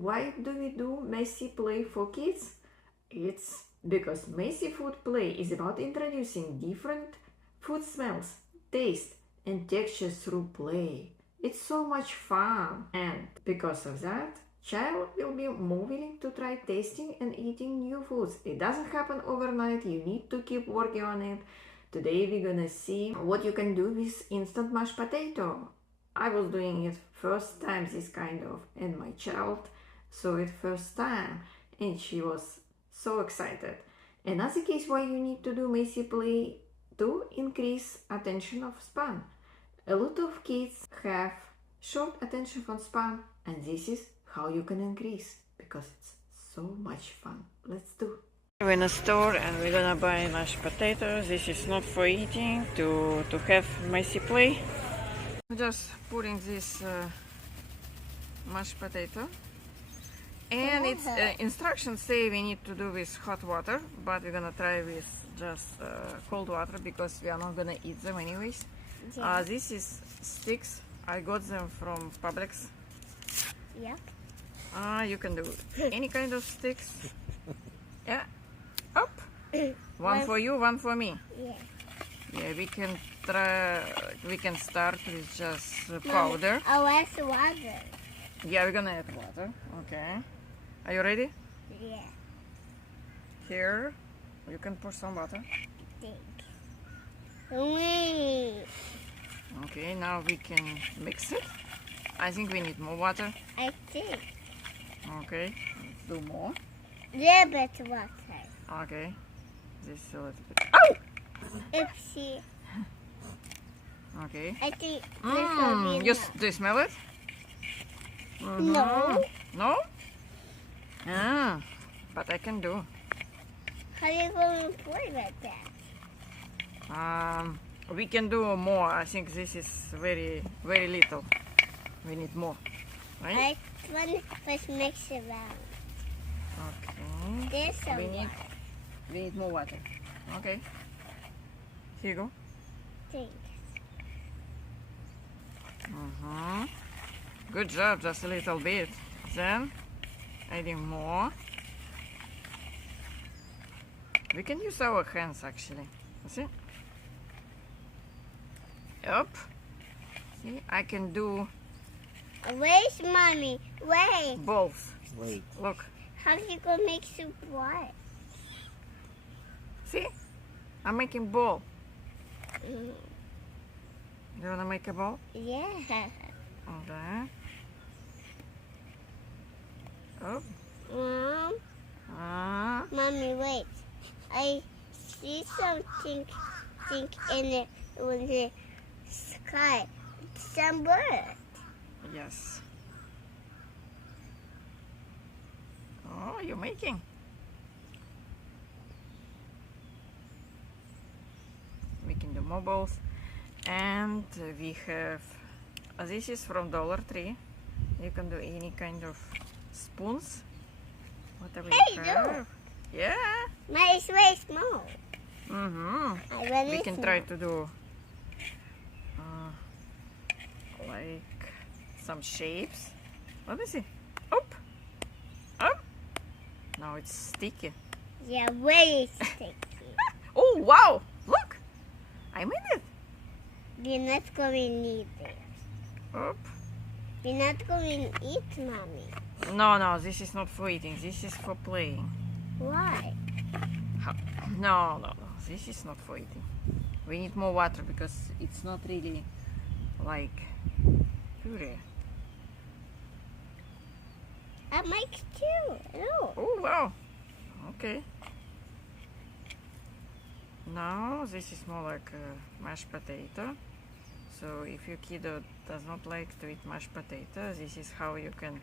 why do we do messy play for kids? It's because messy food play is about introducing different food smells, taste, and textures through play. It's so much fun, and because of that, child will be more willing to try tasting and eating new foods. It doesn't happen overnight, you need to keep working on it. Today we're gonna see what you can do with instant mashed potato. I was doing it first time this kind of, and my child saw it first time and she was so excited. Another case why you need to do messy play to increase attention of span. A lot of kids have short attention span, and this is how you can increase, because it's so much fun. Let's do. We're in a store and we're gonna buy mashed potatoes. This is not for eating, to have messy play. Just putting this mashed potato, and its instructions say we need to do with hot water, but we're gonna try with just cold water because we are not gonna eat them anyways. Yeah. This is sticks. I got them from Publix. Yep. You can do any kind of sticks. Yeah. Up. One for you, one for me. Yeah. Yeah, we can try. We can start with just powder. I'll add water. Yeah, we're gonna add water. Okay. Are you ready? Yeah. Here, you can pour some water. Thanks. Wait. Okay, now we can mix it. I think we need more water. I think. Okay, let's do more. Little bit water. Okay, this is a little bit. Oh! Oopsie. Okay. I think this will be Do you smell it? No. No? Ah, but I can do. How are you going to play with that? We can do more. I think this is very, very little. We need more, right? I want to mix it around. Okay. There's some water. We need more water. Okay. Here you go. Thanks. Good job, just a little bit. Then, adding more. We can use our hands actually. See? Up. See, I can do. Where's mommy? Wait. Balls. Wait. Look. How you gonna make soup what? See? I'm making ball. You wanna make a ball? Yeah. Okay. Up. Mommy, wait. I see something in the sky. Some bird. Yes. Oh, you're making. We can do more balls. And we have, this is from Dollar Tree. You can do any kind of spoons. Whatever you have. Yeah. Mine is very small. We can try to do like some shapes. Let me see. Up. Up. Now it's sticky. Yeah, very sticky. Oh, wow. Look. I made it. We're not going to need it. Up. We're not going to eat, Mommy. No, this is not for eating. This is for playing. Why? No. This is not for eating. We need more water because it's not really like puree. I make too. Oh. Oh, wow. Okay. Now this is more like a mashed potato. So if your kid does not like to eat mashed potato, this is how you can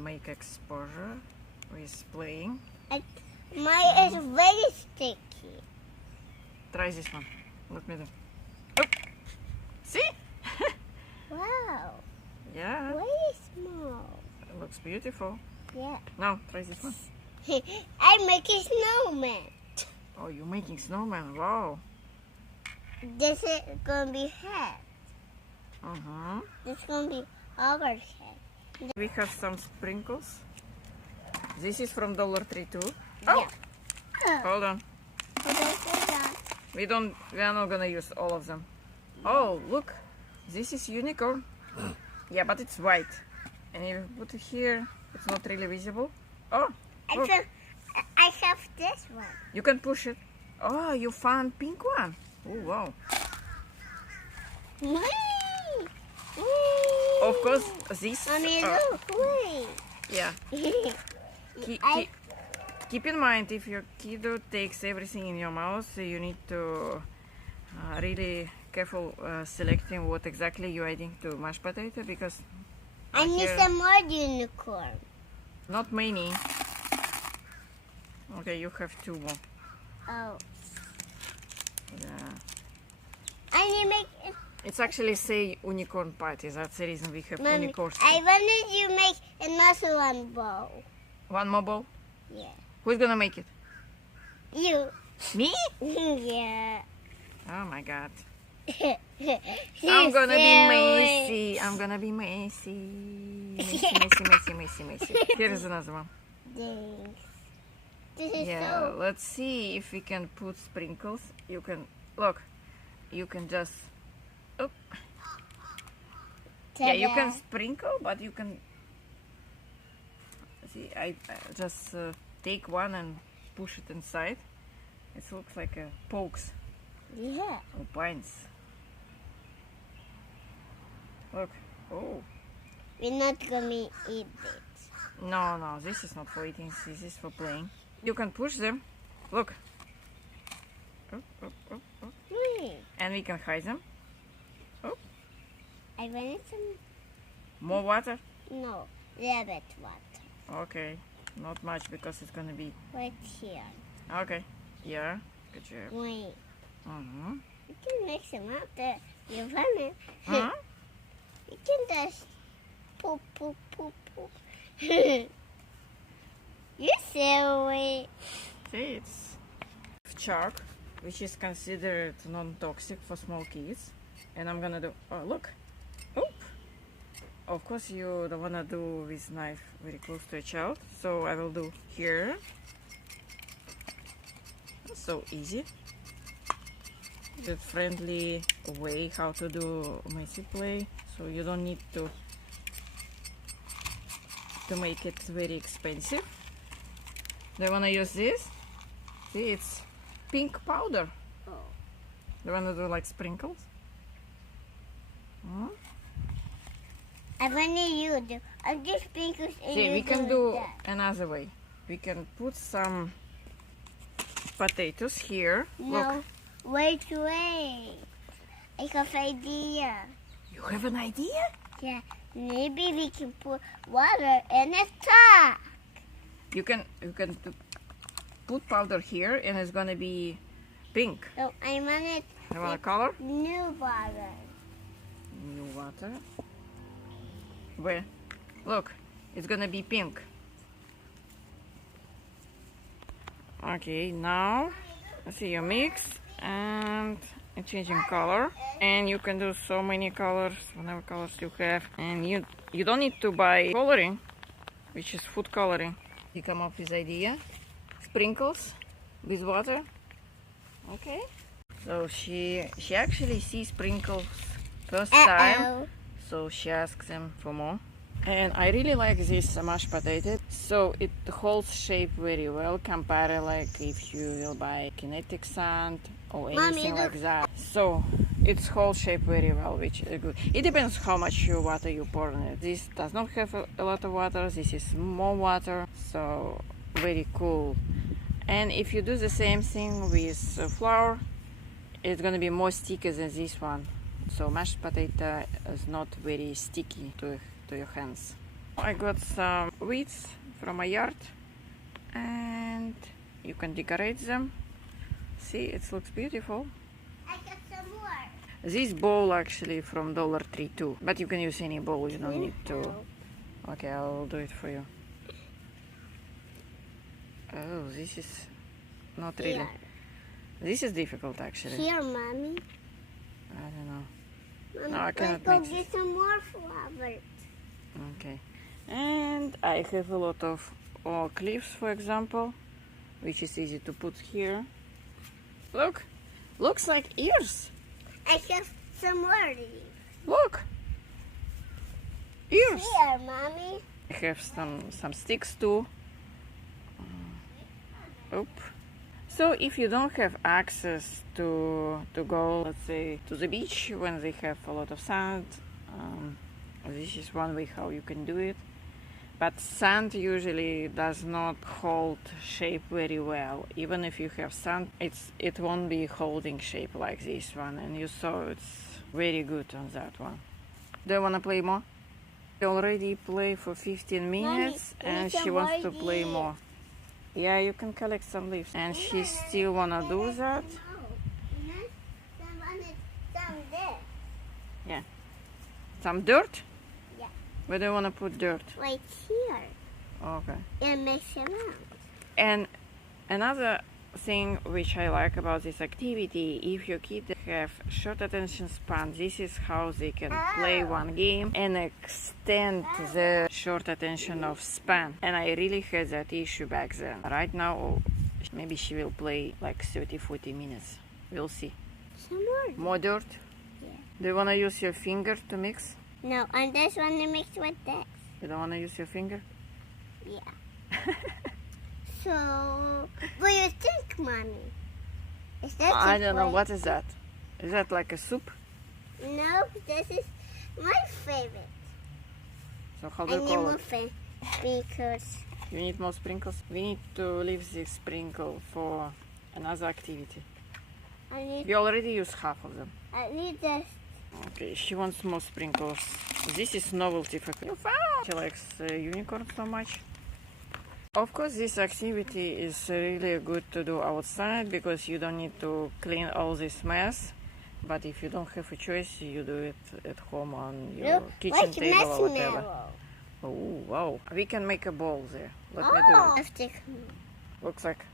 make exposure with playing. Mine is very sticky. Try this one. Let me do. Oh. See? Wow. Yeah. Very small. It looks beautiful. Yeah. Now try this one. I'm making snowman. Oh, you're making snowman. Wow. This is gonna be head. Uh-huh. This is gonna be our head. We have some sprinkles. This is from $3 too. Yeah. Hold on. We are not gonna use all of them. Oh, look. This is unicorn. Yeah, but it's white. And if you put it here, it's not really visible. Oh, look. I have this one. You can push it. Oh, you found pink one. Oh, wow. Of course, this... Mommy, look, wait. Yeah. Keep in mind, if your kiddo takes everything in your mouth, you need to really careful selecting what exactly you're adding to mashed potato, because I need some more unicorn. not many. Okay, you have 2 more. Oh. Yeah. I need to make it. It's actually say unicorn party. That's the reason we have Mommy, unicorns. I wanted you to make another one bowl. One more bowl? Yeah. Who's gonna make it? You. Me? Yeah. Oh my god. She's I'm gonna be silly. messy. I'm gonna be messy. Messy. Here is another one. Thanks. This is Yeah, so. let's see if we can put sprinkles. You can, look, you can just, oh, yeah, you can sprinkle, but you can, see, I just take one and push it inside. It looks like a pokes Yeah. or pines. Look, oh, We're not gonna eat it. no, this is not for eating, this is for playing. You can push them, look. Oh. And we can hide them. I wanted some. More water? No, rabbit water. Okay, not much because it's gonna be. Right here. Okay, yeah, good job. Wait. Mm-hmm. You can mix them up there. You want it? Huh? You can just poop. You silly. See, it's chalk, which is considered non-toxic for small kids. And I'm gonna do. Oh, look. Oop. Of course, you don't wanna do with knife very close to a child, so I will do here. So easy. The friendly way how to do messy play, so you don't need to make it very expensive. Do you wanna use this? See, it's pink powder. Oh. Do you wanna do like sprinkles? Hmm? I wanted you to do. I'm just sprinkles and See, you we can do that. another way. We can put some potatoes here. No, Look, wait. I have idea. you have an idea? Yeah, maybe we can put water in the top. You can put powder here, and it's gonna be pink. So I wanted You want a color? new water. New water. Where? Look, it's gonna be pink. Okay, now let's see, you mix and it's changing color, and you can do so many colors, whatever colors you have, and you don't need to buy coloring, which is food coloring. You come up with idea, sprinkles with water. Okay, so she actually sees sprinkles first time, so she asks them for more. And I really like this mashed potato, so it holds shape very well compared like if you will buy Kinetic sand or anything Mommy, like that. So it holds shape very well, which is good. It depends how much water you pour in it. This does not have a lot of water, this is more water, so very cool. And if you do the same thing with flour, it's gonna be more sticky than this one. So mashed potato is not very sticky to your hands. I got some weeds from my yard, and you can decorate them. See, it looks beautiful. I got some more. This bowl actually from $3 too, but you can use any bowl, you don't need to. Okay, I'll do it for you. Oh, this is not really. Here. This is difficult actually. Here, Mommy. I don't know. Mommy, No, I cannot let's go mix it. get some more flowers. Okay. And I have a lot of clips, for example, which is easy to put here. Look, looks like ears. I have some more leaves. Look, ears. Here, Mommy. I have some sticks too. Oop. So if you don't have access to go, let's say, to the beach when they have a lot of sand, this is one way how you can do it. But sand usually does not hold shape very well. Even if you have sand, it won't be holding shape like this one. And you saw it's very good on that one. Do you want to play more? She already played for 15 minutes, Mommy, and she wants to play more. Yeah, you can collect some leaves. And she still want to do that. Yeah. Some dirt? Yeah. Where do you want to put dirt? Right here. Okay. And mix it around. And another thing which I like about this activity, if your kids have short attention span, this is how they can play one game and extend the short attention of span. And I really had that issue back then. Right now, maybe she will play like 30-40 minutes. We'll see. Some more. More dirt? Yeah. Do you want to use your finger to mix? No, I just want to mix with this. You don't want to use your finger? Yeah. So, what do you think, Mommy? Is that I don't know. What is that? Is that like a soup? No, this is my favorite. So how do I you need call more it? because You need more sprinkles? We need to leave this sprinkle for another activity. You already used half of them. I need this. Okay, she wants more sprinkles. This is novelty for her. She likes unicorn so much. Of course, this activity is really good to do outside because you don't need to clean all this mess. But if you don't have a choice, you do it at home on your kitchen table or whatever. Oh, wow. We can make a bowl there. Let me do it. Looks like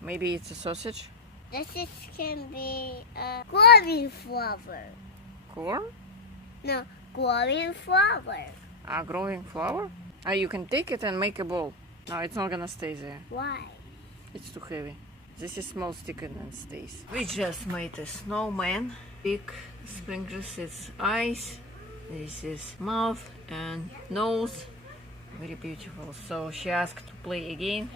maybe it's a sausage. This can be a cauliflower. Corn? No, cauliflower. Growing flower? You can take it and make a bowl. No, it's not gonna stay there. Why? It's too heavy. This is small stick and stays. We just made a snowman. Big sprinkles, its eyes. This is mouth and nose. Very beautiful. So she asked to play again.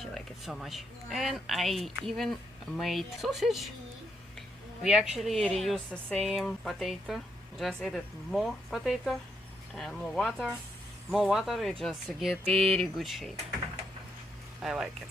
She liked it so much. And I even made sausage. We actually reused the same potato. Just added more potato and more water. More water, it just get very good shape. I like it.